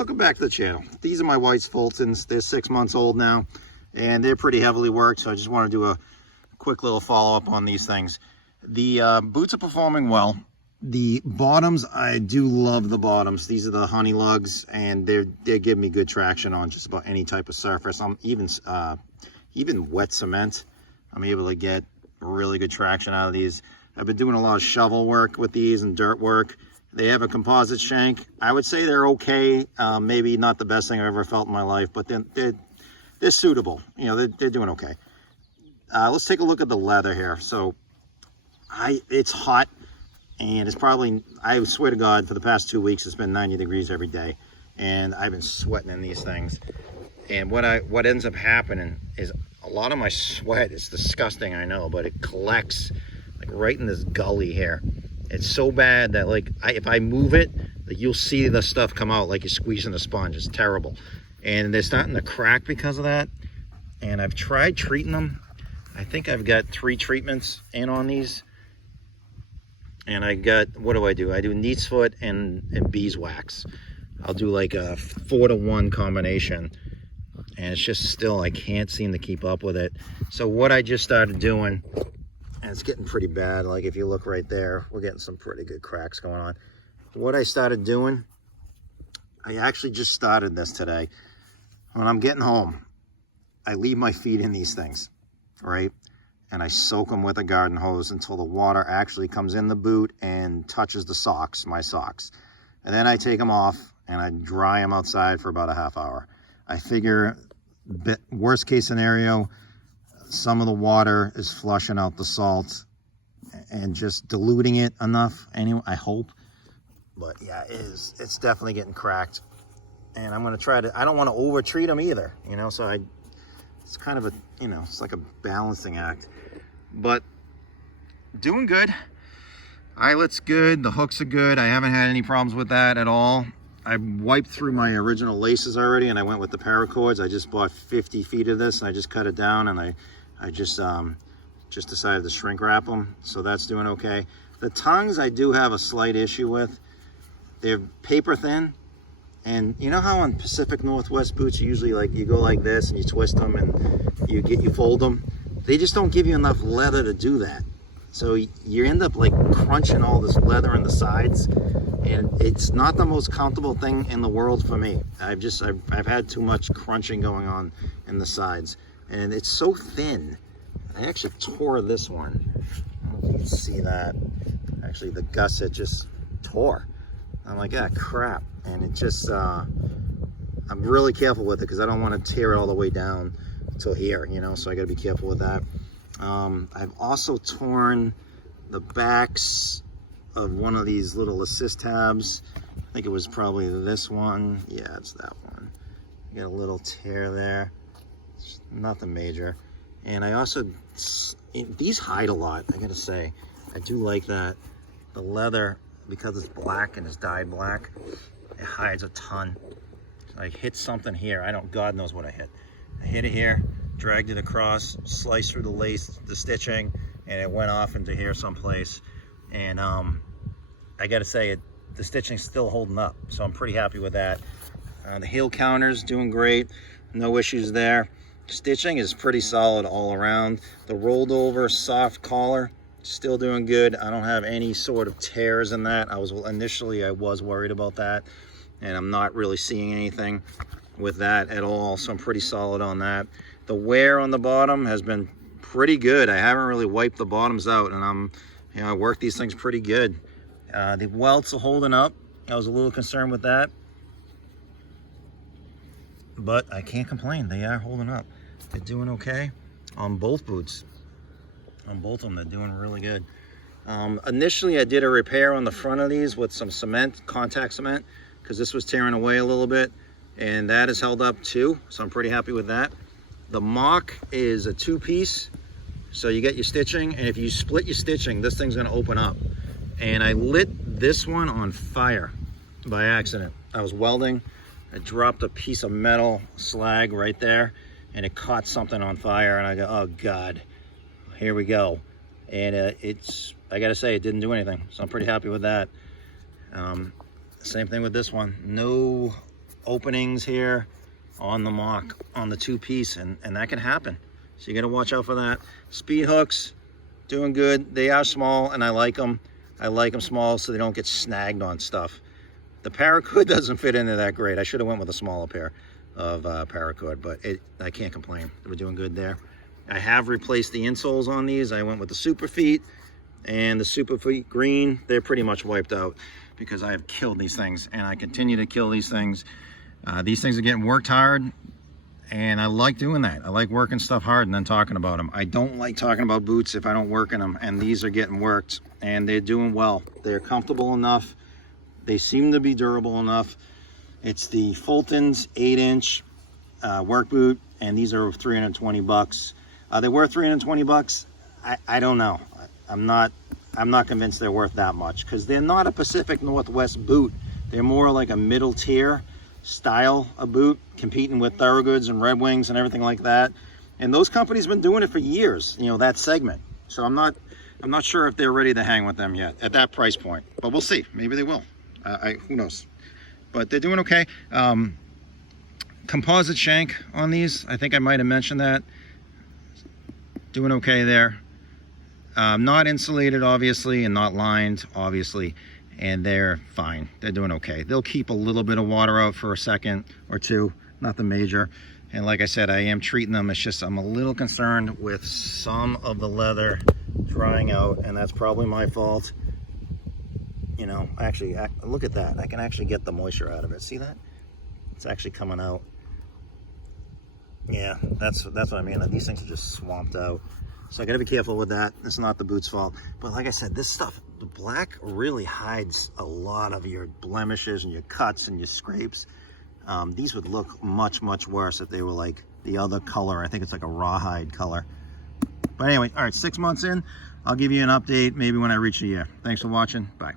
Welcome back to the channel. These are my whites Fultons. They're 6 months old now, and they're pretty heavily worked, so I just want to do a quick little follow-up on these things. The boots are performing well. The bottoms, I do love the bottoms. These are the honey lugs, and they're giving me good traction on just about any type of surface. I'm even wet cement, I'm able to get really good traction out of these. I've been doing a lot of shovel work with these and dirt work. They have a composite shank. I would say they're okay. Maybe not the best thing I've ever felt in my life, but they're suitable. You know, they're doing okay. Let's take a look at the leather here. So it's hot, and it's probably, I swear to God, for the past 2 weeks, it's been 90 degrees every day, and I've been sweating in these things. And what ends up happening is a lot of my sweat is disgusting, I know, but it collects like right in this gully here. It's so bad that like if I move it, like, you'll see the stuff come out like you're squeezing a sponge. It's terrible. And they're starting to crack because of that. And I've tried treating them. I think I've got 3 treatments in on these. And I got, what do? I do neat's foot and beeswax. I'll do like a 4-to-1 combination. And it's just still, I can't seem to keep up with it. So what I just started doing, and it's getting pretty bad. Like if you look right there, we're getting some pretty good cracks going on. What I started doing, I actually just started this today. When I'm getting home, I leave my feet in these things, right? And I soak them with a garden hose until the water actually comes in the boot and touches the socks, my socks. And then I take them off and I dry them outside for about a half hour. I figure, worst case scenario, some of the water is flushing out the salt and just diluting it enough, anyway, I hope. But yeah, it's definitely getting cracked. And I'm going to try to, I don't want to over treat them either, you know, so it's kind of a, you know, it's like a balancing act. But doing good. Eyelet's good, the hooks are good. I haven't had any problems with that at all. I wiped through my original laces already, and I went with the paracords. I just bought 50 feet of this, and I just cut it down, and I just decided to shrink wrap them, so that's doing okay. The tongues I do have a slight issue with. They're paper thin, and you know how on Pacific Northwest boots you usually like you go like this and you twist them and you fold them. They just don't give you enough leather to do that, so you end up like crunching all this leather in the sides, and it's not the most comfortable thing in the world for me. I've had too much crunching going on in the sides, and it's so thin. I actually tore this one. I don't know if you can see that. Actually, the gusset just tore. I'm like, ah, crap. And it just, I'm really careful with it because I don't want to tear it all the way down till here, you know, so I got to be careful with that. I've also torn the backs of one of these little assist tabs. I think it was probably this one. Yeah, it's that one. Got a little tear there. It's nothing major. And I also, these hide a lot, I gotta say. I do like that. The leather, because it's black and it's dyed black, it hides a ton. I hit something here. God knows what I hit. I hit it here, dragged it across, sliced through the lace, the stitching, and it went off into here someplace. And I gotta say, the stitching's still holding up, so I'm pretty happy with that. The heel counter's doing great, no issues there. Stitching is pretty solid all around. The rolled over soft collar, still doing good. I don't have any sort of tears in that. Initially I was worried about that, and I'm not really seeing anything with that at all, so I'm pretty solid on that. The wear on the bottom has been pretty good. I haven't really wiped the bottoms out, and I work these things pretty good. The welts are holding up. I was a little concerned with that, but I can't complain. They are holding up. They're doing okay on both boots. On both of them, they're doing really good. Initially, I did a repair on the front of these with some cement, contact cement, because this was tearing away a little bit, and that is held up too, so I'm pretty happy with that. The mock is a 2-piece, so you get your stitching, and if you split your stitching, this thing's gonna open up. And I lit this one on fire by accident. I was welding, I dropped a piece of metal slag right there, and it caught something on fire, and I go, oh God, here we go. And I gotta say, it didn't do anything, so I'm pretty happy with that. Same thing with this one. No openings here on the mock, on the two-piece, and that can happen. So you got to watch out for that. Speed hooks, doing good. They are small, and I like them. I like them small so they don't get snagged on stuff. The paracord doesn't fit into that great. I should have went with a smaller pair of paracord, but I can't complain. We're doing good there. I have replaced the insoles on these. I went with the Super Feet and the Super Feet Green. They're pretty much wiped out because I have killed these things, and I continue to kill these things. These things are getting worked hard, and I like doing that. I like working stuff hard and then talking about them. I don't like talking about boots if I don't work in them, and these are getting worked, and they're doing well. They're comfortable enough. They seem to be durable enough. It's the Fulton's 8-inch work boot, and these are 320 bucks. They were 320 bucks. I don't know. I'm not convinced they're worth that much, because they're not a Pacific Northwest boot. They're more like a middle tier style of boot, competing with Thorogoods and Red Wings and everything like that. And those companies have been doing it for years, you know, that segment. So I'm not sure if they're ready to hang with them yet at that price point, but we'll see. Maybe they will. Who knows? But they're doing okay. Composite shank on these. I think I might have mentioned that. Doing okay there. Not insulated, obviously, and not lined, obviously, and they're fine. They're doing okay. They'll keep a little bit of water out for a second or two, nothing major. And like I said, I am treating them. It's just I'm a little concerned with some of the leather drying out, and that's probably my fault. You know, actually, look at that. I can actually get the moisture out of it. See that? It's actually coming out. Yeah, that's what I mean. These things are just swamped out. So I gotta be careful with that. It's not the boot's fault. But like I said, this stuff, the black really hides a lot of your blemishes and your cuts and your scrapes. These would look much, much worse if they were like the other color. I think it's like a rawhide color. But anyway, all right, 6 months in, I'll give you an update maybe when I reach a year. Thanks for watching. Bye.